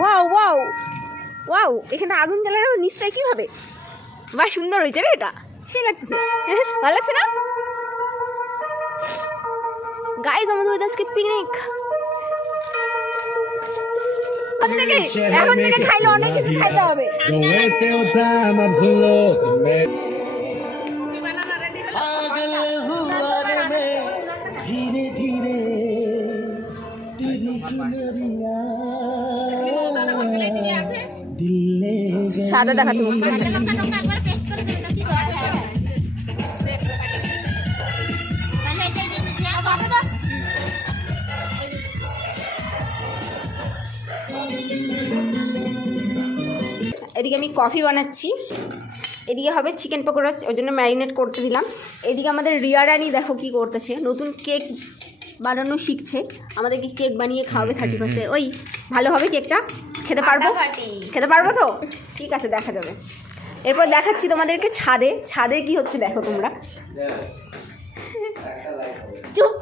Wow wow wow, এখানে আগুন জ্বালানো নিশ্চয়ই কীভাবে, বাহ সুন্দর হয়েছে রে, এটা সেই লাগতেছে, ভালো লাগছে না গাইজ? আমাদের হয়েছে আজকে পিকনিক। এখন থেকে খাইলে অনেক কিছু খাইতে হবে। সাদা দেখাচ্ছে মুখ। এদিকে আমি কফি বানাচ্ছি, এদিকে হবে চিকেন পকোড়া, ওই জন্য ম্যারিনেট করতে দিলাম। এদিকে আমাদের রিয়া রানী দেখো কি করতেছে, নতুন কেক বানানো শিখছে, আমাদেরকে কেক বানিয়ে খাওয়াবে 31-এ। ওই ভালো হবে কেকটা, খেতে পারবো? খেতে পারবো তো? ঠিক আছে, দেখা যাবে। এরপর দেখাচ্ছি তোমাদেরকে ছাদে, ছাদে কি হচ্ছে দেখো তোমরা। চুপ,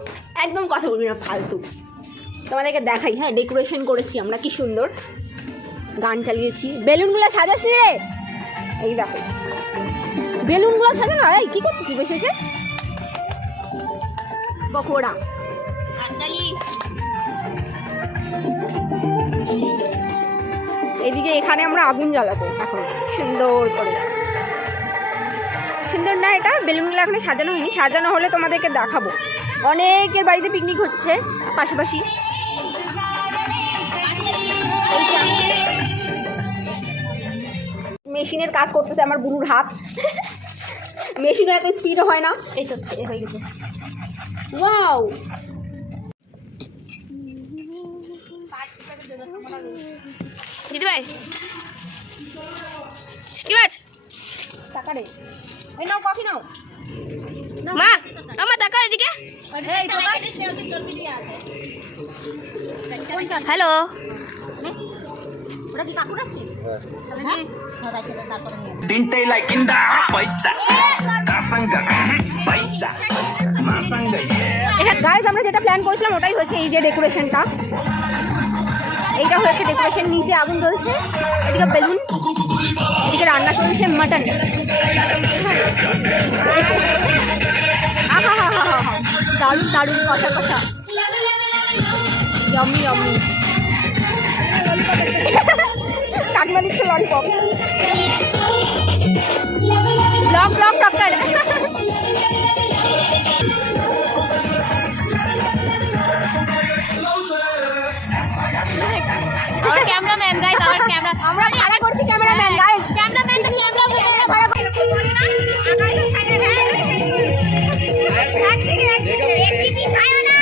একদম কথা বলবি না ফালতু। তোমাদেরকে দেখাই, হ্যাঁ ডেকোরেশন করেছি আমরা, কি সুন্দর গান চালিয়েছি। বেলুনগুলো সাজাসনি রে, এই দেখো বেলুনগুলো সাজানো। এই কি করতেছি, বসে হয়েছে পকোড়া। এদিকে এখানে আমরা আগুন জ্বালাবো এখন সুন্দর করে। সুন্দর না এটা? বেলুনগুলো এখনো সাজানো হয়নি, সাজানো হলে তোমাদেরকে দেখাবো। অনেকের বাড়িতে পিকনিক হচ্ছে পাশাপাশি। মেশিনের কাজ করতেছে আমার বুনুর হাত, মেশিনের এত স্পিডও হয় না। এই তো হয়ে গেছে, ওয়াও। দিদি ভাই কি মাছ টাকা রে, এই নাও কফি নাও। মা আমার টাকা এদিকে। হ্যালো, ওটা কি কাকু রাখছিস? Dintai like inda paisa kasanga paisa masanga এখানে গাইস আমরা যেটা প্ল্যান করেছিলাম ওটাই হয়েছে। এই যে ডেকোরেশনটা, এইটা হয়েছে ডেকোরেশন। নিচে আগুন জ্বলছে, এদিকে বেলুন, এদিকে রান্না চলছে মাটন। আহা হা হা হা হা, দারুণ দারুণ, কষা কষা, ইয়াম্মি ইয়াম্মি। কাকিমা দিচ্ছে ললিপপ। Blog blog doctor. আমার ক্যামেরাম্যান গাইস, আমার ক্যামেরা আমরা ভাড়া করছি ক্যামেরাম্যান গাইস। ক্যামেরাম্যান তো ক্যামেরা ভাড়া করছি না। এসিপি খায় না।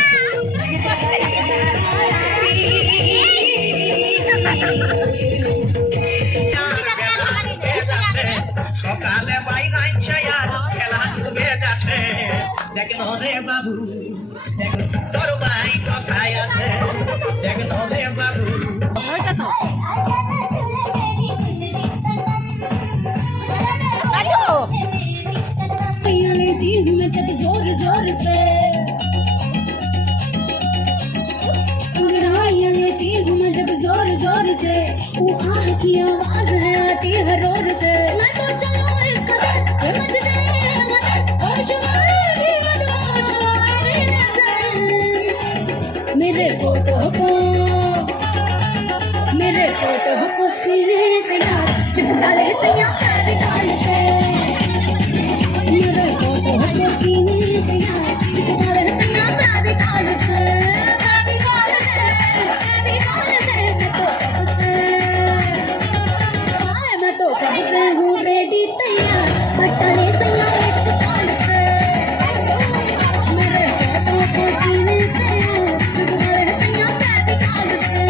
সকালে বাইরে ছায়ার খেলা ডুবে যাচ্ছে, দেখেন রে বাবু, দেখেন তোর ভাই কোথায় আছে, দেখেন রে বাবু। जब जोर जोर से अंगड़ाइयां लेती हूँ मैं जब जोर जोर से, वो आह की आवाज है आती है रोर से। मैं तो चलो इस कदर ये मच जाए होश भी मदहोश वाली नजर। मेरे फोटो को सीने से यार चिपका ले सैया विचार से। मेरे फोटो को सीने से यार चिपका ले सैया विचार से। मैं तो कब से हूँ रेडी तैयार, बटा ले सैया इस चाल से। मेरे फोटो को सीने से यार चिपका ले सैया विचार से।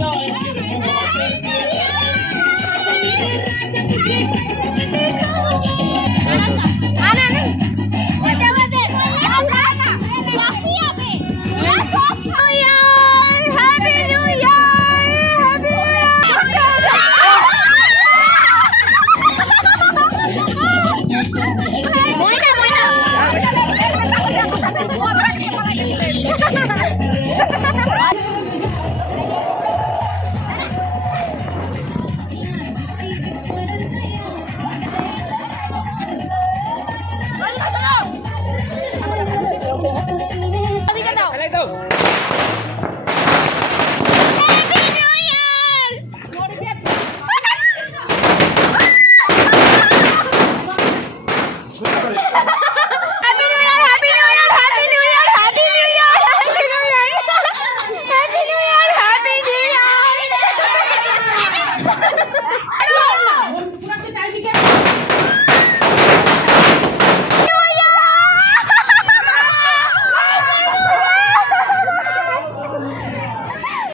Oh,